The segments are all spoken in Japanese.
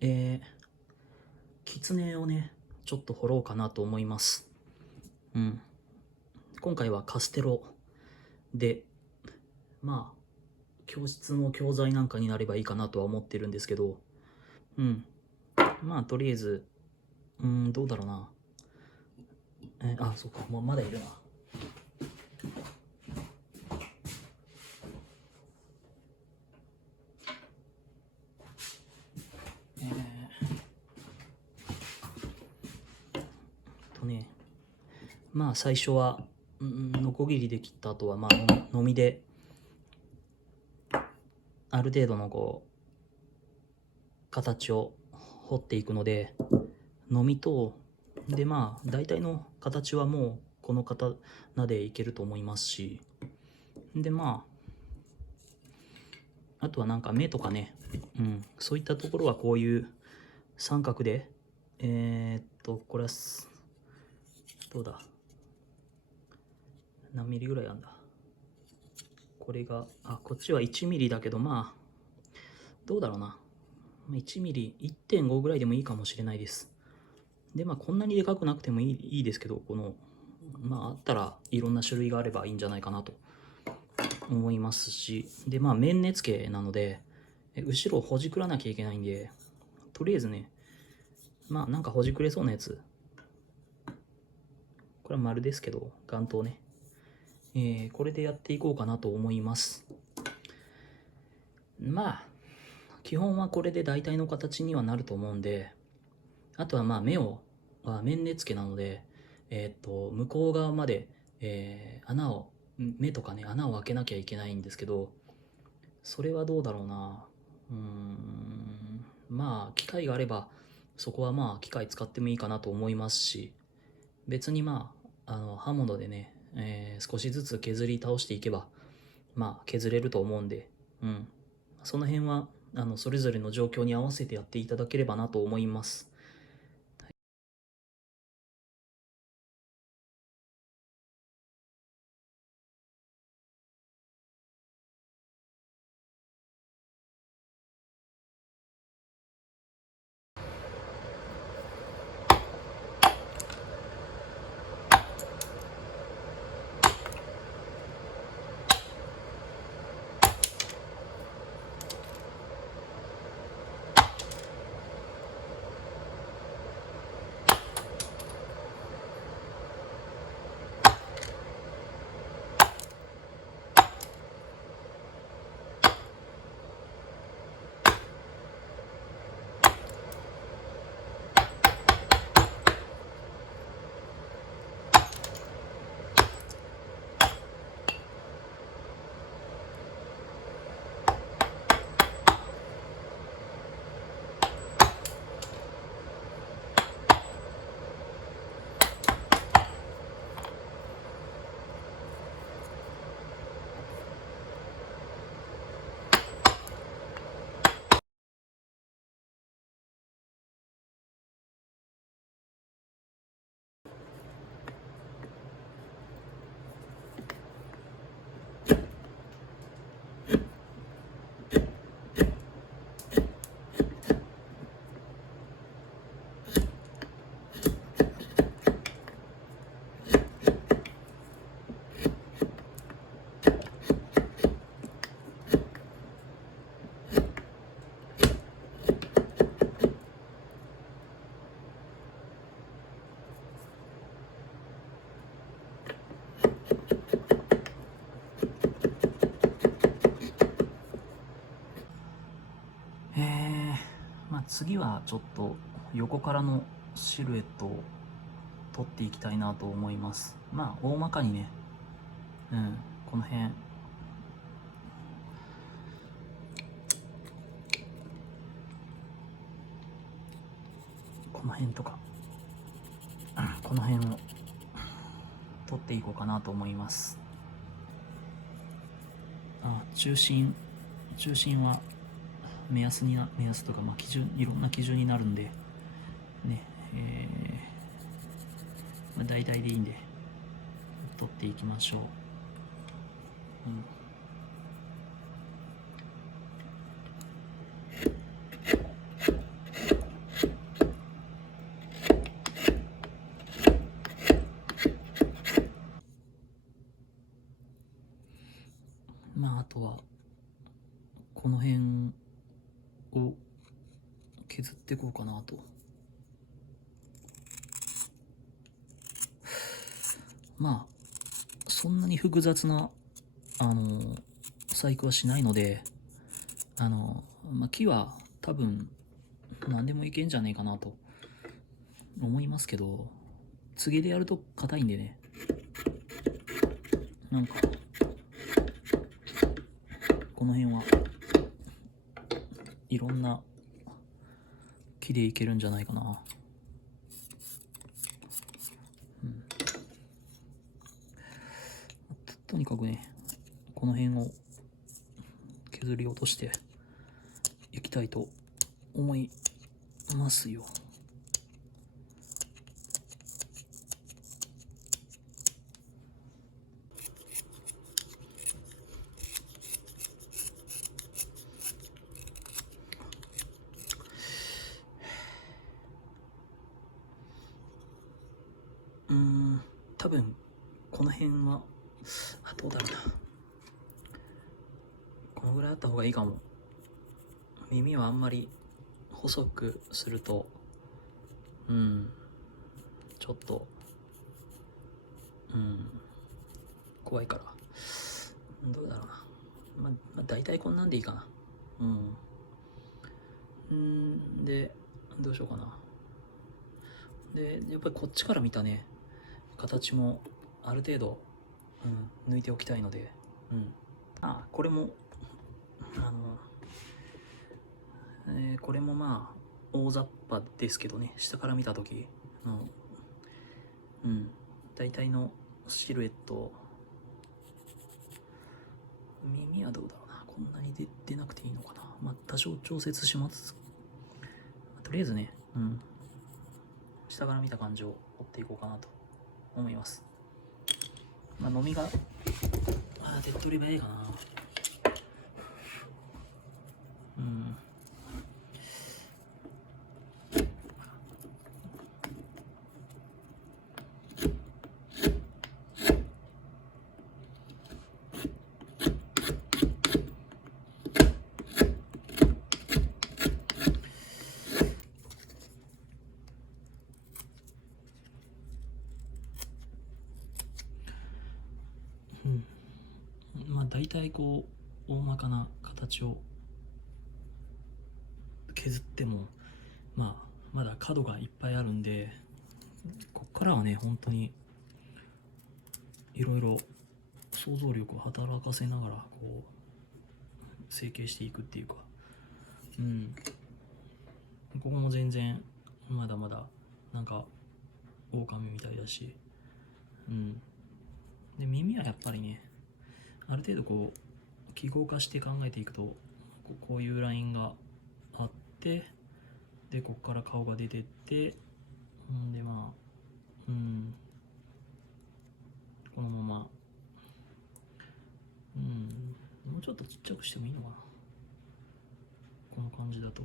キツネをね、ちょっと掘ろうかなと思います。今回はカステロで、まあ、教室の教材なんかになればいいかなとは思ってるんですけど、まあ、とりあえず、どうだろうな。そうか、もうまだいるな。ね、まあ最初は、ノコギリで切った後は、まあ、のみで、ある程度のこう、形を彫っていくので、のみと、でまあ、大体の形はもう、この刀でいけると思いますし、でまあ、あとはなんか目とかね、そういったところはこういう三角で、これは、どうだ、何ミリぐらいあんだ。これが、こっちは1ミリだけど、まあ、どうだろうな。1ミリ、1.5 ぐらいでもいいかもしれないです。で、まあ、こんなにでかくなくてもいいですけど、この、まあ、あったらいろんな種類があればいいんじゃないかなと思いますし、で、まあ、面根付けなので、後ろをほじくらなきゃいけないんで、とりあえずね、まあ、なんかほじくれそうなやつ、これは丸ですけど、眼頭ね、これでやっていこうかなと思います。まあ、基本はこれで大体の形にはなると思うんで、あとはまあ目を、面根付けなので、向こう側まで、目とかね、穴を開けなきゃいけないんですけど、それはどうだろうな。まあ、機械があれば、そこはまあ、機械使ってもいいかなと思いますし、別にまあ、刃物でね、少しずつ削り倒していけば、まあ、削れると思うんで、その辺は、それぞれの状況に合わせてやっていただければなと思います。まあ、次はちょっと横からのシルエットを撮っていきたいなと思います。まあ大まかにね、この辺、この辺とか、この辺を撮っていこうかなと思います。中心は目安とか、まあ、いろんな基準になるんでね、大体でいいんで取っていきましょう。とはこの辺を削っていこうかなと。まあそんなに複雑な細工はしないので、木は多分何でもいけんじゃねえかなと思いますけど、つげでやると硬いんでね、なんかこの辺はいろんな木でいけるんじゃないかな。とにかくね、この辺を削り落としていきたいと思いますよ。多分この辺はどうだろうな、このぐらいあった方がいいかも。耳はあんまり細くするとちょっと怖いから、どうだろうな、大体こんなんでいいかな。でどうしようかな。でやっぱりこっちから見たね形もある程度、抜いておきたいので、これもこれもまあ大雑把ですけどね、下から見た時の大体のシルエット。耳はどうだろうな、こんなに出なくていいのかな。多少調節します。とりあえずね、下から見た感じを追っていこうかなと思います。飲みが手っ取り早いかな。大体こう大まかな形を削ってもまだ角がいっぱいあるんで、こっからはね本当にいろいろ想像力を働かせながらこう成形していくっていうか、ここも全然まだまだなんか狼みたいだし、で耳はやっぱりねある程度こう記号化して考えていくとこういうラインがあって、でここから顔が出てって、でこのままもうちょっとちっちゃくしてもいいのかな、この感じだと。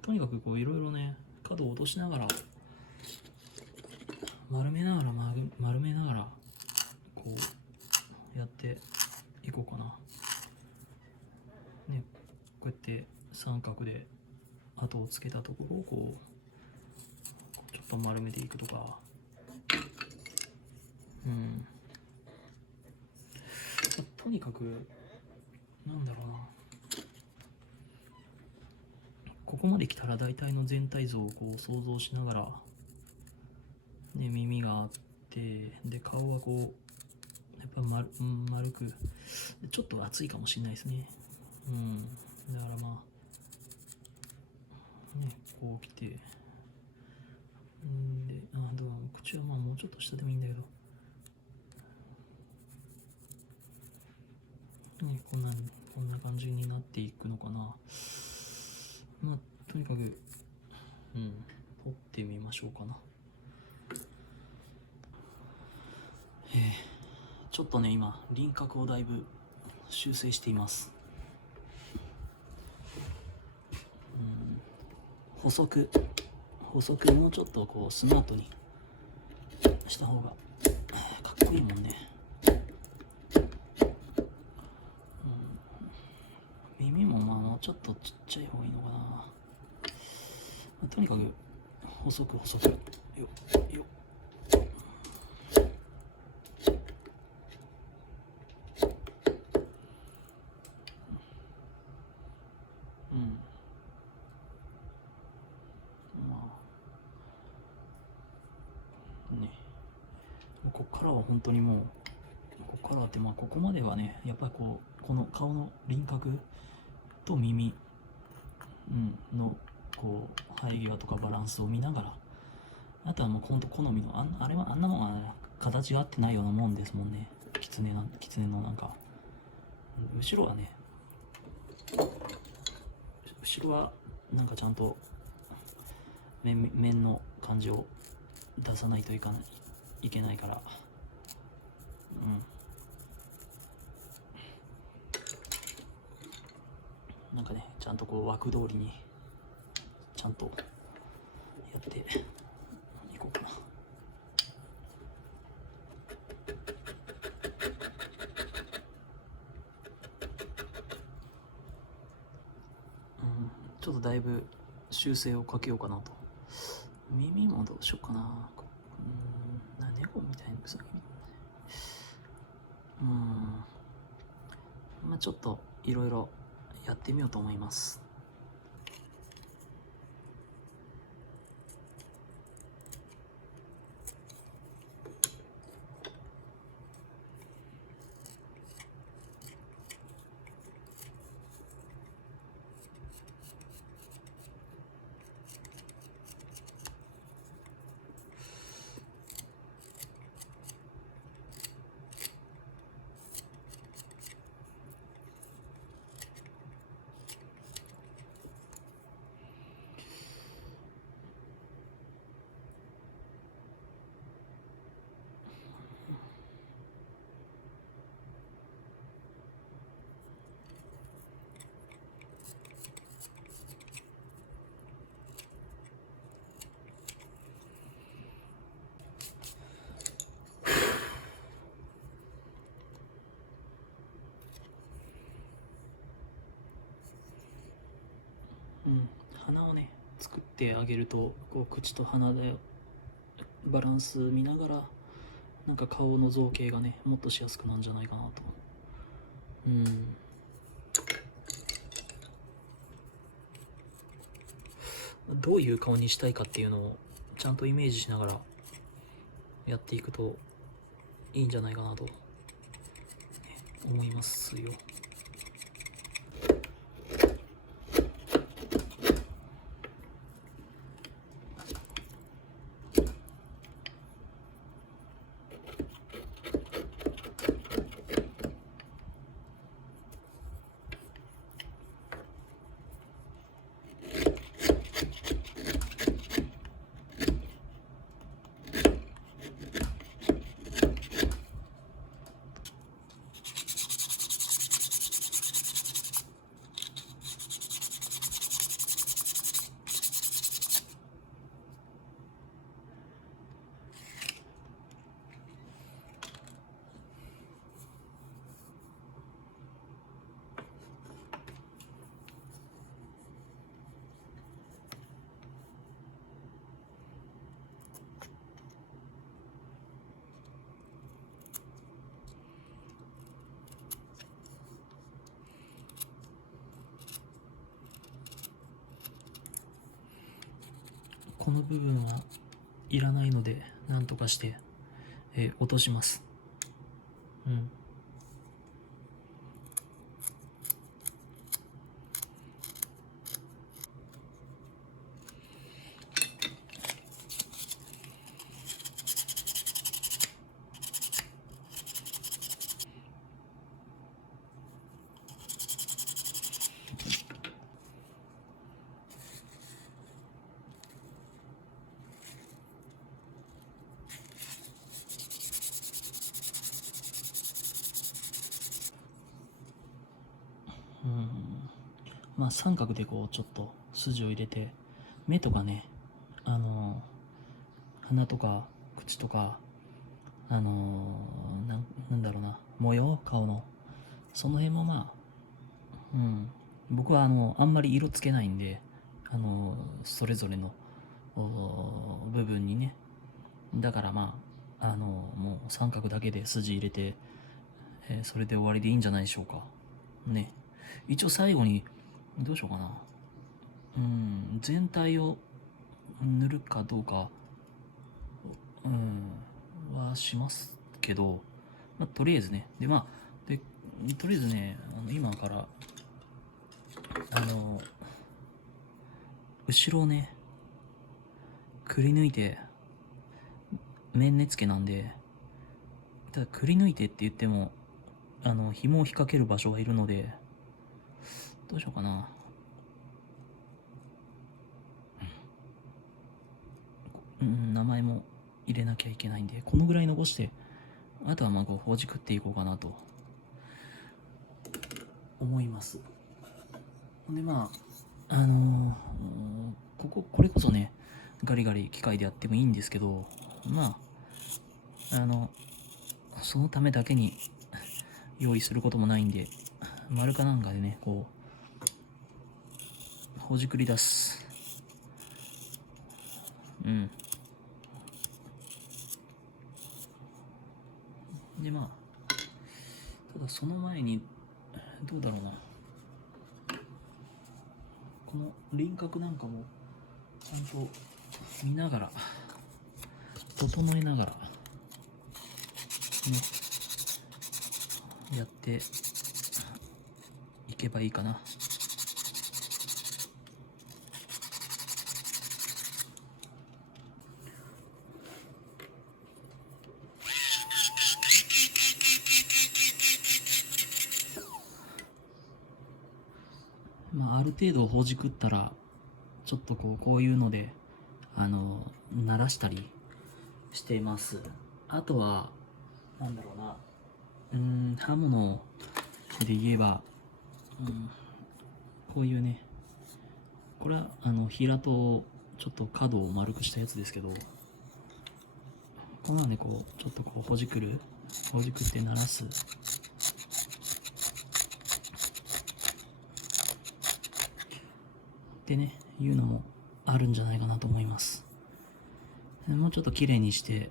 とにかくこういろいろね角を落としながら丸めながらこうやっていこうかな。ね、こうやって三角で跡をつけたところをこうちょっと丸めていくとか、とにかくなんだろうな、ここまで来たら大体の全体像をこう想像しながら、で耳があって、で顔はこうやっぱ丸く、ちょっと厚いかもしれないですね。だからこう来て、でどう口はもうちょっと下でもいいんだけど、こんな感じになっていくのかな。とにかく取ってみましょうかな。ちょっとね今輪郭をだいぶ修正しています。細くもうちょっとこうスマートにした方がかっこいいもんね。ちょっとちっちゃい方がいいのかな。とにかく細く細くよよ。ここからは本当にもう、ここからってここまではね、やっぱりこの顔の輪郭と耳、のこう生え際とかバランスを見ながら、あとはもう本当好みのあんなもんは、ね、形が合ってないようなもんですもんね。狐のなんか後ろはね、後ろはなんかちゃんと面の感じを出さないといけないから、なんかね、ちゃんとこう枠通りにちゃんとやっていこうかな。ちょっとだいぶ修正をかけようかなと。耳もどうしようかな。猫みたいな草ちょっといろいろやってみようと思います。鼻をね作ってあげると、こう口と鼻でバランス見ながら、なんか顔の造形がねもっとしやすくなるんじゃないかなと。どういう顔にしたいかっていうのをちゃんとイメージしながらやっていくといいんじゃないかなと思いますよ。この部分はいらないので、なんとかして、落とします。三角でこうちょっと筋を入れて、目とかね、鼻とか口とか、なんだろうな、模様、顔のその辺も僕はあんまり色つけないんで、それぞれの部分にね。だからまあ、もう三角だけで筋入れて、それで終わりでいいんじゃないでしょうか。ね。一応最後に、どうしようかな。全体を塗るかどうか、はしますけど、まあ、とりあえずね。で、とりあえずね、今から、後ろをね、くり抜いて、面根付けなんで、ただくり抜いてって言っても、紐を引っ掛ける場所がいるので、どうしようかな。名前も入れなきゃいけないんで、このぐらい残して、あとはまあこう、ほじくっていこうかなと、思います。で、まあ、これこそね、ガリガリ機械でやってもいいんですけど、まあ、そのためだけに用意することもないんで、丸かなんかでね、こう、ほじくり出す。で、まあ、ただその前に、どうだろうな。この輪郭なんかも、ちゃんと見ながら、整えながら、ね、やっていけばいいかな。まあ、ある程度ほじくったら、ちょっとこういうので、鳴らしたりしてます。あとは、なんだろうな。刃物で言えば、こういうね、これは平とちょっと角を丸くしたやつですけど、こんなんでこうちょっとこうほじくって鳴らすってね、いうのもあるんじゃないかなと思います。もうちょっと綺麗にして、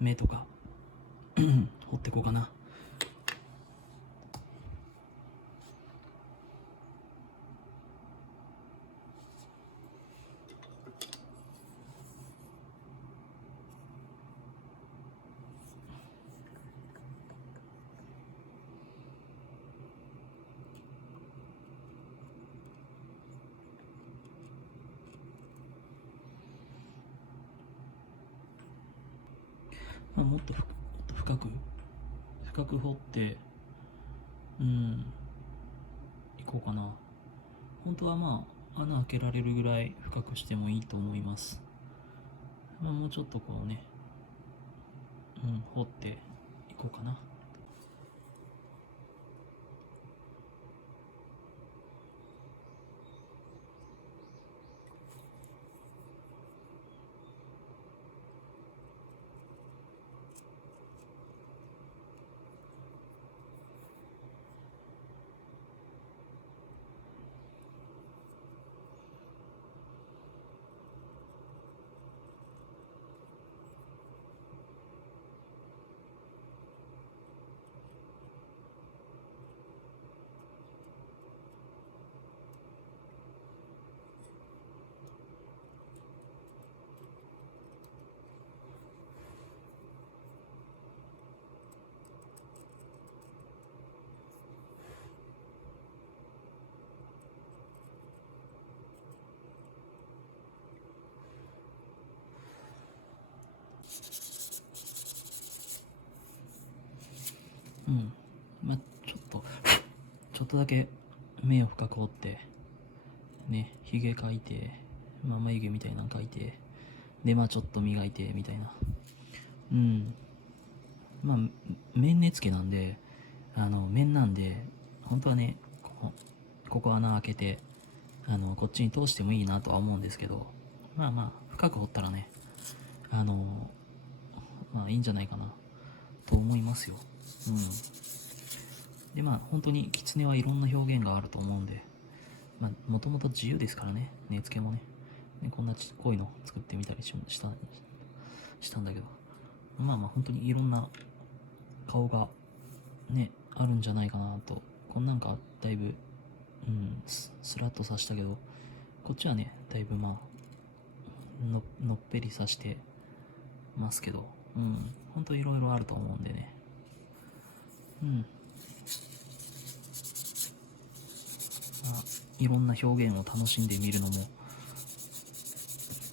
目とか彫ってこうかな。まあ、もっと深く掘っていこうかな。本当はまあ穴開けられるぐらい深くしてもいいと思います。まあ、もうちょっとこうね、掘っていこうかな。まあちょっとだけ目を深く掘ってね、ひげ描いて、まあ、眉毛みたいなの描いて、でまあちょっと磨いてみたいな。まあ面根付けなんで、面なんで本当はね、ここ穴開けてこっちに通してもいいなとは思うんですけど、まあ深く掘ったらね、まあいいんじゃないかなと思いますよ。で、まあ、本当に狐はいろんな表現があると思うんで、まあ、もともと自由ですからね、根付けもね。でこんなちっこいの作ってみたりしたんだけど、まあまあ、本当にいろんな顔がね、あるんじゃないかなと。こんなんか、だいぶ、スラッとさしたけど、こっちはね、だいぶまあ、のっぺりさしてますけど、ほんといろいろあると思うんでね。まあ、いろんな表現を楽しんでみるのも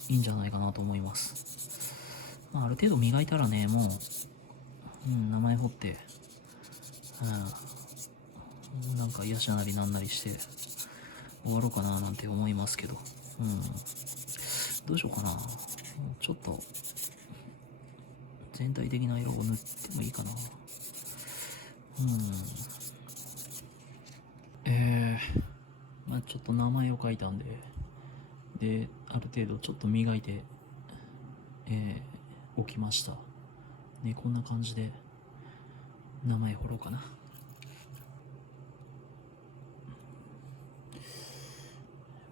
いいんじゃないかなと思います。まあ、ある程度磨いたらね、もう、名前彫って、なんか癒しなりなんなりして終わろうかななんて思いますけど、どうしようかな。ちょっと全体的な色を塗ってもいいかな。まあちょっと名前を書いたんで、ある程度ちょっと磨いて、おきました。ね、こんな感じで名前彫ろうかな。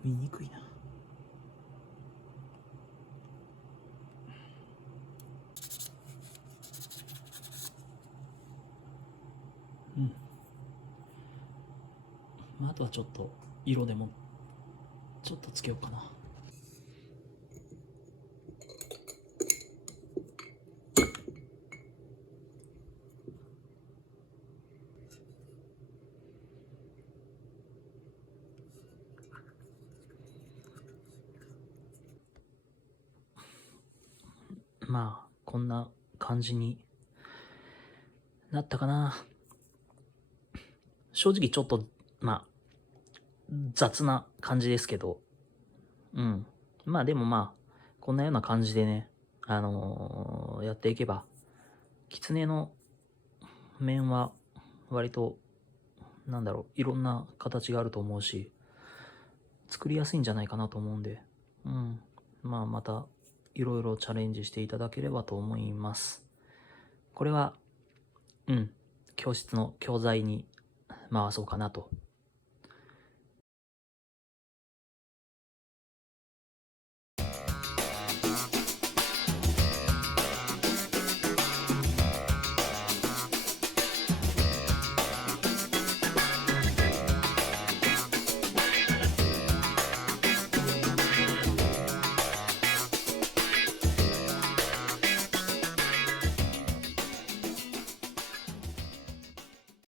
見にくいな。まあ、あとはちょっと色でもちょっとつけようかな。まあこんな感じになったかな。正直ちょっとまあ雑な感じですけど、まあでもまあこんなような感じでね、やっていけば、狐の面は割となんだろう、いろんな形があると思うし、作りやすいんじゃないかなと思うんで、まあまたいろいろチャレンジしていただければと思います。これは教室の教材に回そうかなと